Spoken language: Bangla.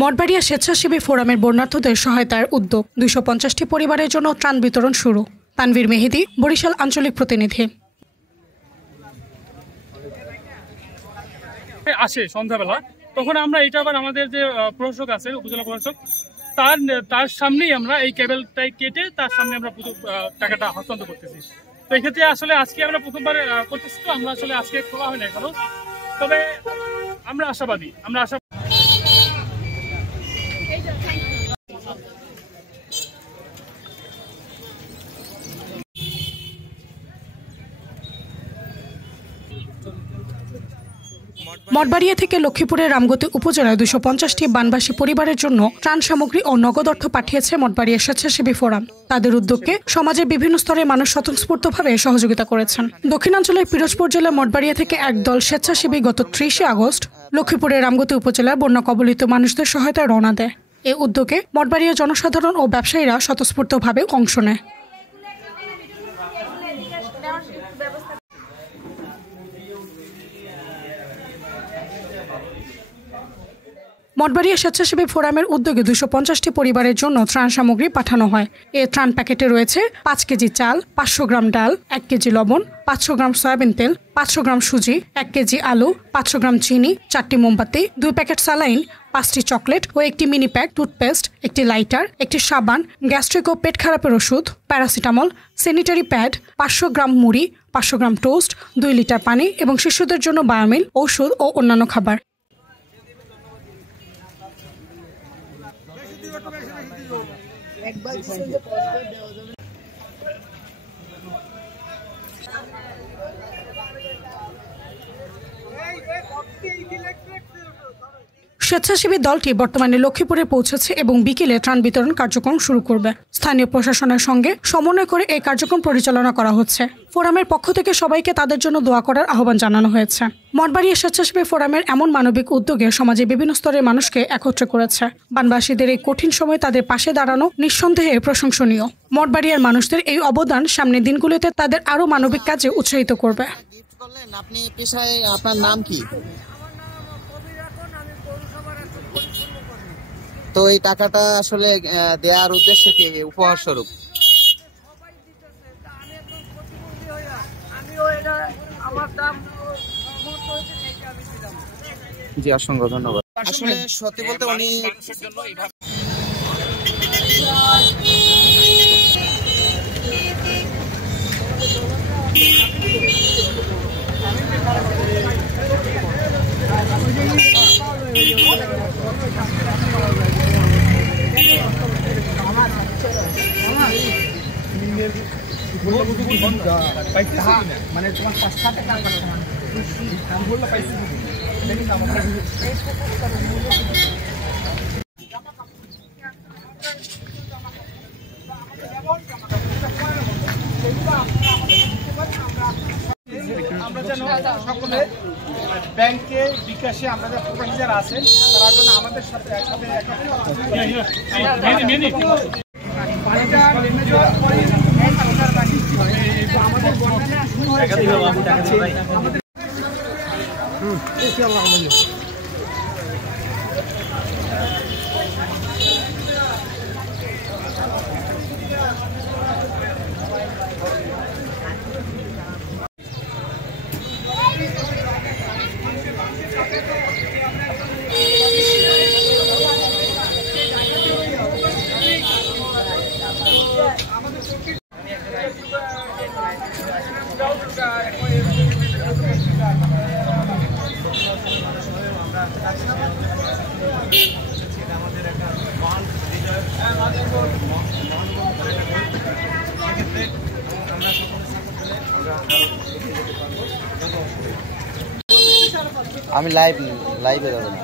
মঠবাড়িয়া স্বেচ্ছাসেবী ফোরামের বন্যার্থদের সহায়তার উদ্যোগ ২৫০টি পরিবারের জন্য ত্রাণ বিতরণ শুরু। তানভীর মেহেদি, বরিশাল আঞ্চলিক প্রতিনিধি। আসে সন্ধ্যাবেলা, তখন আমরা এটা আবার আমাদের যে প্রশাসক আছে, উপজেলা প্রশাসক, তার সামনেই আমরা এই কেবলটাই কেটে তার সামনে আমরা টাকাটা হস্তান্তর করতেছি। তো এক্ষেত্রে আসলে আজকে আমরা প্রথমবার করতেছি, তো আমরা আসলে আজকে খোলা হয় না এখনো, তবে আমরা আশাবাদী। মঠবাড়িয়া থেকে লক্ষ্মীপুরের রামগতি উপজেলায় ২৫০টি বানবাসী পরিবারের জন্য ত্রাণ সামগ্রী ও নগদ অর্থ পাঠিয়েছে মঠবাড়িয়া স্বেচ্ছাসেবী ফোরাম। তাদের উদ্যোগকে সমাজের বিভিন্ন স্তরের মানুষ স্বতঃস্ফূর্তভাবে সহযোগিতা করেছেন। দক্ষিণাঞ্চলের পিরোজপুর জেলার মঠবাড়িয়া থেকে একদল স্বেচ্ছাসেবী গত ৩০ আগস্ট লক্ষ্মীপুরের রামগতি উপজেলার বন্যা কবলিত মানুষদের সহায়তায় রওনা দেয়। এ উদ্যোগে মঠবাড়িয়া জনসাধারণ ও ব্যবসায়ীরা স্বতঃস্ফূর্তভাবে অংশ নেয়। মঠবাড়িয়া স্বেচ্ছাসেবী ফোরামের উদ্যোগে ২৫০টি পরিবারের জন্য ত্রাণ সামগ্রী পাঠানো হয়। এ ত্রাণ প্যাকেটে রয়েছে ৫ কেজি চাল, ৫০০ গ্রাম ডাল, ১ কেজি লবণ, ৫০০ গ্রাম সয়াবিন তেল, ৫০০ গ্রাম সুজি, ১ কেজি আলু, ৫০০ গ্রাম চিনি, ৪টি মোমবাতি, ২ প্যাকেট স্যালাইন, ৫টি চকলেট ও একটি মিনি প্যাক টুথপেস্ট, একটি লাইটার, একটি সাবান, গ্যাস্ট্রিক ও পেট খারাপের ওষুধ, প্যারাসিটামল, স্যানিটারি প্যাড, ৫০০ গ্রাম মুড়ি, ৫০০ গ্রাম টোস্ট, ২ লিটার পানি এবং শিশুদের জন্য বায়োমিল, ঔষধ ও অন্যান্য খাবার। স্বেচ্ছাসেবী দলটি বর্তমানে লক্ষ্মীপুরে পৌঁছেছে এবং বিকেলে ত্রাণ বিতরণ কার্যক্রম শুরু করবে। স্থানীয় প্রশাসনের সঙ্গে সমন্বয় করে এই কার্যক্রম পরিচালনা করা হচ্ছে। ফোরামের পক্ষ থেকে সবাইকে তাদের জন্য দোয়া করার আহ্বান জানানো হয়েছে। মঠবাড়িয়া স্বেচ্ছাসেবী ফোরামের এমন মানবিক উদ্যোগে সমাজের বিভিন্ন স্তরের মানুষকে একত্র করেছে। বানবাসীদের এই কঠিন সময়ে তাদের পাশে দাঁড়ানো নিঃসন্দেহে প্রশংসনীয়। মঠবাড়িয়ার মানুষদের এই অবদান সামনের দিনগুলোতে তাদের আরও মানবিক কাজে উৎসাহিত করবে। আপনি পেশায় আপনার নাম কি? তো এই টাকাটা আসলে দেওয়ার উদ্দেশ্য কি, উপহার স্বরূপ? জি, অসংখ্য ধন্যবাদ। আসলে সত্যি বলতে উনি মানে তোমার ৫ টাকা পাইছি। আমরা যেন সকলে ব্যাংকে, বিকাশে আমরা যে প্রবাসী যারা আছেন তারা যেন আমাদের সাথে একসাথে আমি লাইভে যাবো না।